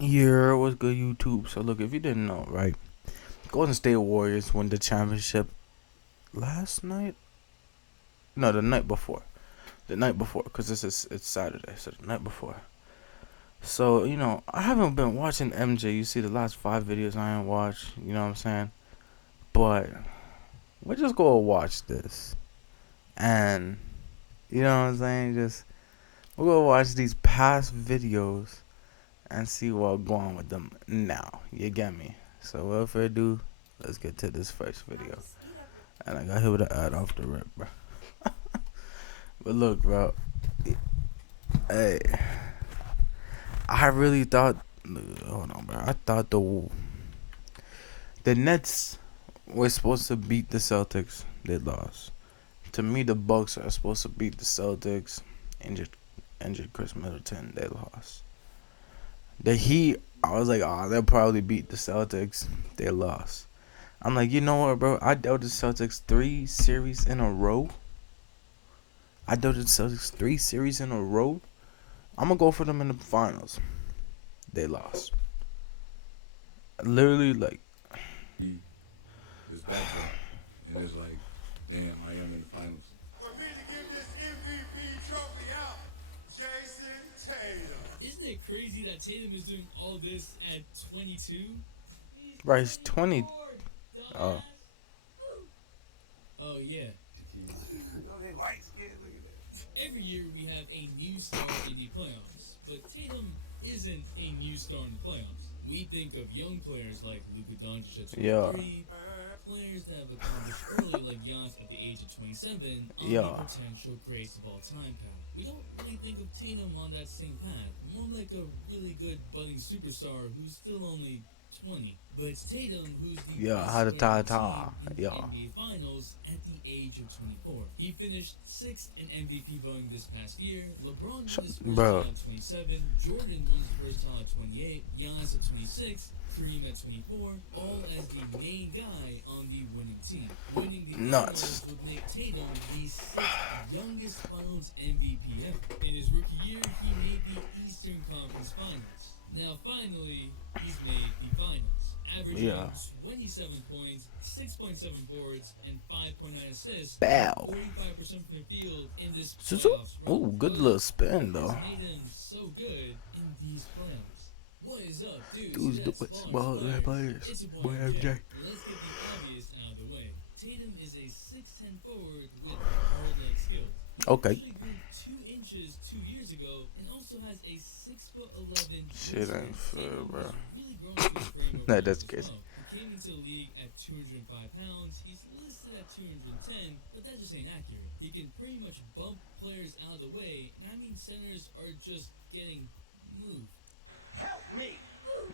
Yeah, what's good, YouTube? So look, if you didn't know, right? Golden State Warriors won the championship last night. No, the night before. The night before, cause it's Saturday, so the night before. So I haven't been watching MJ. You see, the last 5 videos I ain't watched. You know what I'm saying? But we're just gonna watch this, and you know what I'm saying. Just we're gonna watch these past videos and see what's going on with them now. You get me? So without further ado, let's get to this first video. And I got hit with an ad off the rip, bro. But look, bro. Hey, I really thought. Hold on, bro. I thought the Nets were supposed to beat the Celtics. They lost. To me, the Bucks are supposed to beat the Celtics. Injured Chris Middleton. They lost. The Heat, I was like, oh, they'll probably beat the Celtics. They lost. I'm like, you know what, bro? I dealt the Celtics 3 series in a row. I dealt the Celtics 3 series in a row. I'm gonna go for them in the finals. They lost. Literally, like, This backdrop, and it's like, damn, I am in the finals. For me to give this MVP trophy out, Jason Tatum. Isn't it crazy that Tatum is doing all this at 22? right, he's 20. Oh, Oh yeah. Every year we have a new star in the playoffs, but Tatum isn't a new star in the playoffs. We think of young players like Luka Doncic at 23, yeah, players that have accomplished early like Giannis at the age of 27 on yeah. the potential greatest of all time path. We don't really think of Tatum on that same path, more like a really good budding superstar who's still only 20. But it's Tatum who's the Yeah, best how to player on the ta-ta. team in the Yeah. NBA Finals at the age of 24. He finished 6th in MVP voting this past year. LeBron won his first Bro. title at 27. Jordan won his first title at 28. Giannis at 26. Kareem at 24, all as the main guy on the winning team. Winning the Nuts. finals would make Tatum the 6th youngest finals MVP ever. In his rookie year, he made the Eastern Conference Finals. Now finally, he's made the finals. Averaging Yeah. 27 points, 6.7 boards, and 5.9 assists. Bow. 45% from the field in this Zuzu. playoffs run. Ooh, good little spin, What though. has made him so good in these playoffs? What is up, dudes? Dudes do That's it. Ballers Well, players. It's your Boy, boy MJ. MJ. Let's get the obvious out of the way. Tatum is a 6'10 forward with hard leg skills. Okay. He actually grew 2 inches 2 years ago and also has a 6'11" Shit wingspan. ain't fair, Tatum bro. has really grown to his frame over Nah, the that's years as crazy. well. He came into the league at 205 pounds. He's listed at 210, but that just ain't accurate. He can pretty much bump players out of the way, and I mean centers are just getting moved.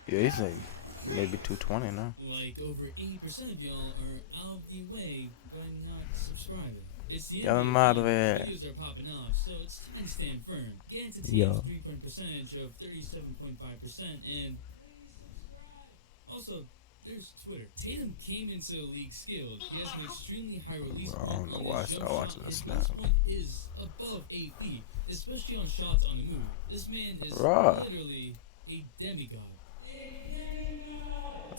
Yeah, he's like maybe 220 now. Like over 80% of y'all are out of the way by not subscribing. It's the Get NBA, him out of here. videos are popping off, so it's time to stand firm. Get into Yeah. Tatum's 3-point percentage of 37.5%, and also there's Twitter. Tatum came into the league skilled. He has an extremely high release Bro, I point don't know on why I his jump started shot. watching this His now. best point is above 8 feet, especially on shots on the move. This man is Bruh. literally a demigod.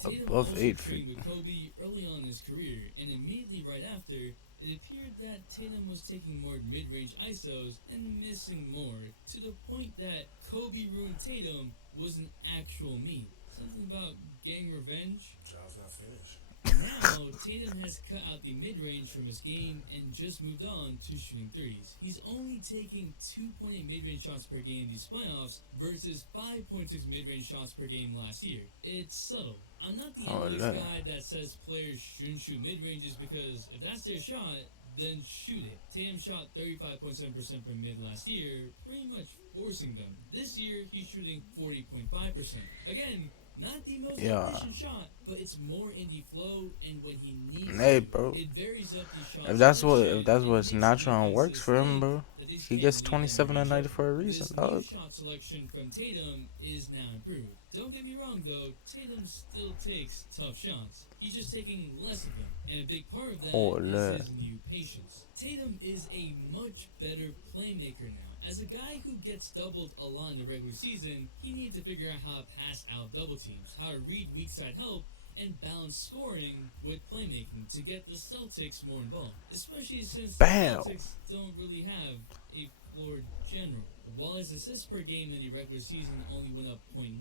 Tatum Above also 8 trained feet. with Kobe early on in his career, and immediately right after, it appeared that Tatum was taking more mid-range ISOs and missing more, to the point that Kobe ruined Tatum was an actual meme. Something about getting revenge. Job's not finished. Now, Tatum has cut out the mid-range from his game and just moved on to shooting threes. He's only taking 2.8 mid-range shots per game these playoffs versus 5.6 mid-range shots per game last year. It's subtle. I'm not the Oh, analytics yeah. guy that says players shouldn't shoot mid-ranges because if that's their shot, then shoot it. Tatum shot 35.7% from mid last year, pretty much forcing them. This year, he's shooting 40.5%. Again, not the most Yeah. efficient shot, but it's more in the flow, and when he needs Hey, it, bro. it varies up the shot If that's selection, what's and natural and makes works for him, defenses bro, think that they he can't gets leave them 27 a range night up. for a reason, This new dog. shot selection from Tatum is now improved. Don't get me wrong, though, Tatum still takes tough shots. He's just taking less of them, and a big part of that Oh, is yeah. his new patience. Tatum is a much better playmaker now. As a guy who gets doubled a lot in the regular season, he needed to figure out how to pass out double teams, how to read weak side help, and balance scoring with playmaking to get the Celtics more involved, especially since Bam. the Celtics don't really have a floor general. While his assists per game in the regular season only went up 0.1,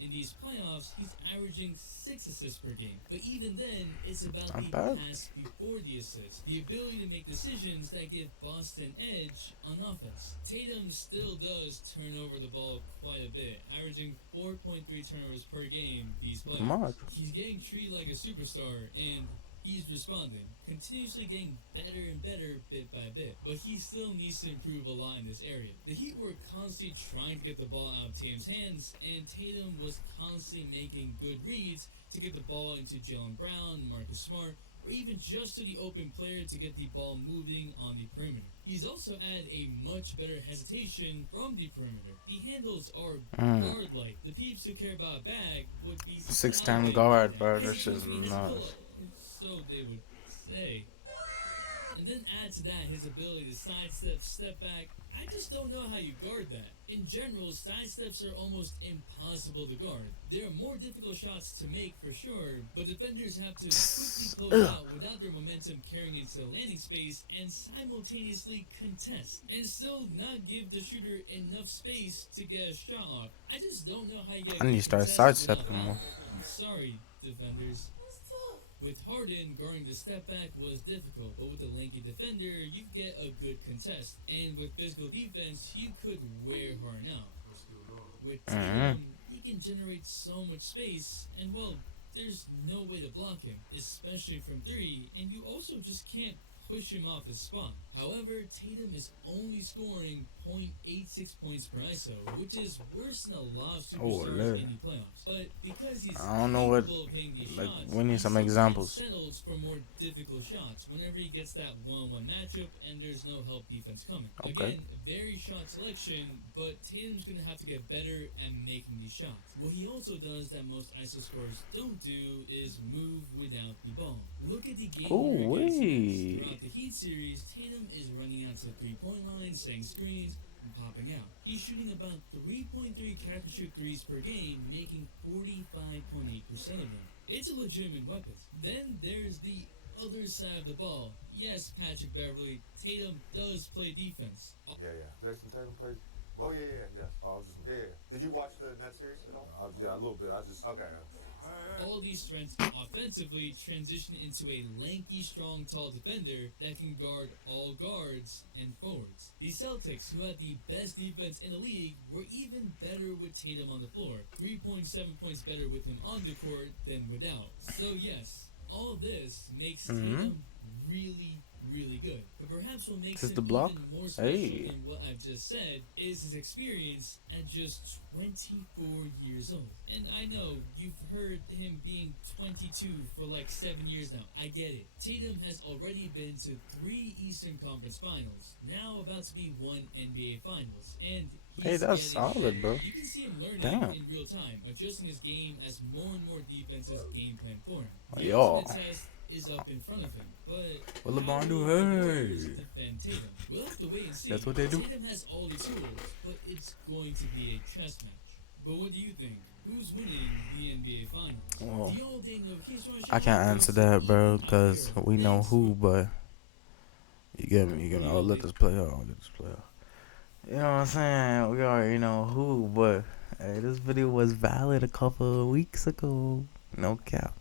in these playoffs he's averaging 6 assists per game. But even then, it's about Not the bad. pass before the assist, the ability to make decisions that give Boston edge on offense. Tatum still does turn over the ball quite a bit, averaging 4.3 turnovers per game these playoffs. Much. He's getting treated like a superstar, and he's responding, continuously getting better and better bit by bit. But he still needs to improve a lot in this area. The Heat were constantly trying to get the ball out of Tatum's hands, and Tatum was constantly making good reads to get the ball into Jaylen Brown, Marcus Smart, or even just to the open player to get the ball moving on the perimeter. He's also had a much better hesitation from the perimeter. The handles are guard-like. The peeps who care about a bag would be 6'10" salivating guard, at bro. that. This shit's Excuse me, his nuts. pull-up. So they would say. And then add to that his ability to sidestep, step back. I just don't know how you guard that. In general, sidesteps are almost impossible to guard. There are more difficult shots to make for sure, but defenders have to quickly close out without their momentum carrying into the landing space and simultaneously contest, and still not give the shooter enough space to get a shot off. I just don't know how you get I need to start sidestepping more. I'm sorry, defenders. With Harden, guarding the step back was difficult, but with a lanky defender, you get a good contest. And with physical defense, you could wear Harden out. With Tatum, he can generate so much space, and well, there's no way to block him, especially from 3, and you also just can't push him off his spot. However, Tatum is only scoring 0.86 points per ISO, which is worse than a lot of superstars Lord. in the playoffs. But because he's I don't know what- capable of hitting these like, shots, we need he some sometimes examples. settles for more difficult shots whenever he gets that one-on-one matchup and there's no help defense coming. Okay. Again, very shot selection, but Tatum's gonna have to get better at making these shots. What he also does that most ISO scorers don't do is move without the ball. Look at the game Ooh, winner against wee. Nets. Throughout the Heat series, Tatum is running out to the three-point line, setting screens, and popping out. He's shooting about 3.3 catch-and-shoot threes per game, making 45.8% of them. It's a legitimate weapon. Then there's the other side of the ball. Yes, Patrick Beverly, Tatum does play defense. Yeah. Jason Tatum plays. Oh yeah. Oh, I was just yeah. Did you watch the Nets series at all? Yeah, a little bit. I just okay. All these strengths offensively transition into a lanky, strong, tall defender that can guard all guards and forwards. The Celtics, who had the best defense in the league, were even better with Tatum on the floor. 3.7 points better with him on the court than without. So yes, all this makes Tatum really, really good. But perhaps what makes Is him the block? even more special Hey. than what I've just said is his experience at just 24 years old. And I know you've heard him being 22 for like 7 years now. I get it. Tatum has already been to 3 Eastern Conference Finals, now about to be 1 NBA Finals, and Hey, he's that's getting solid, better. bro. You can see him learning Damn. in real time, adjusting his game as more and more defenses game plan for him. The Yo. ultimate test is up in front of him, but What how LeBron do? will the Warriors Hey. defend Tatum? We'll have to wait and see. That's what they do. Tatum has all the tools, but it's going to be a chess match. But what do you think? Who's winning the NBA Finals? Well, The all-day notification rush I can't answer that, bro, because we know Thanks who, for- but you get me. I'll let this play out. You know what I'm saying? We already know who, but hey, this video was valid a couple of weeks ago. No cap.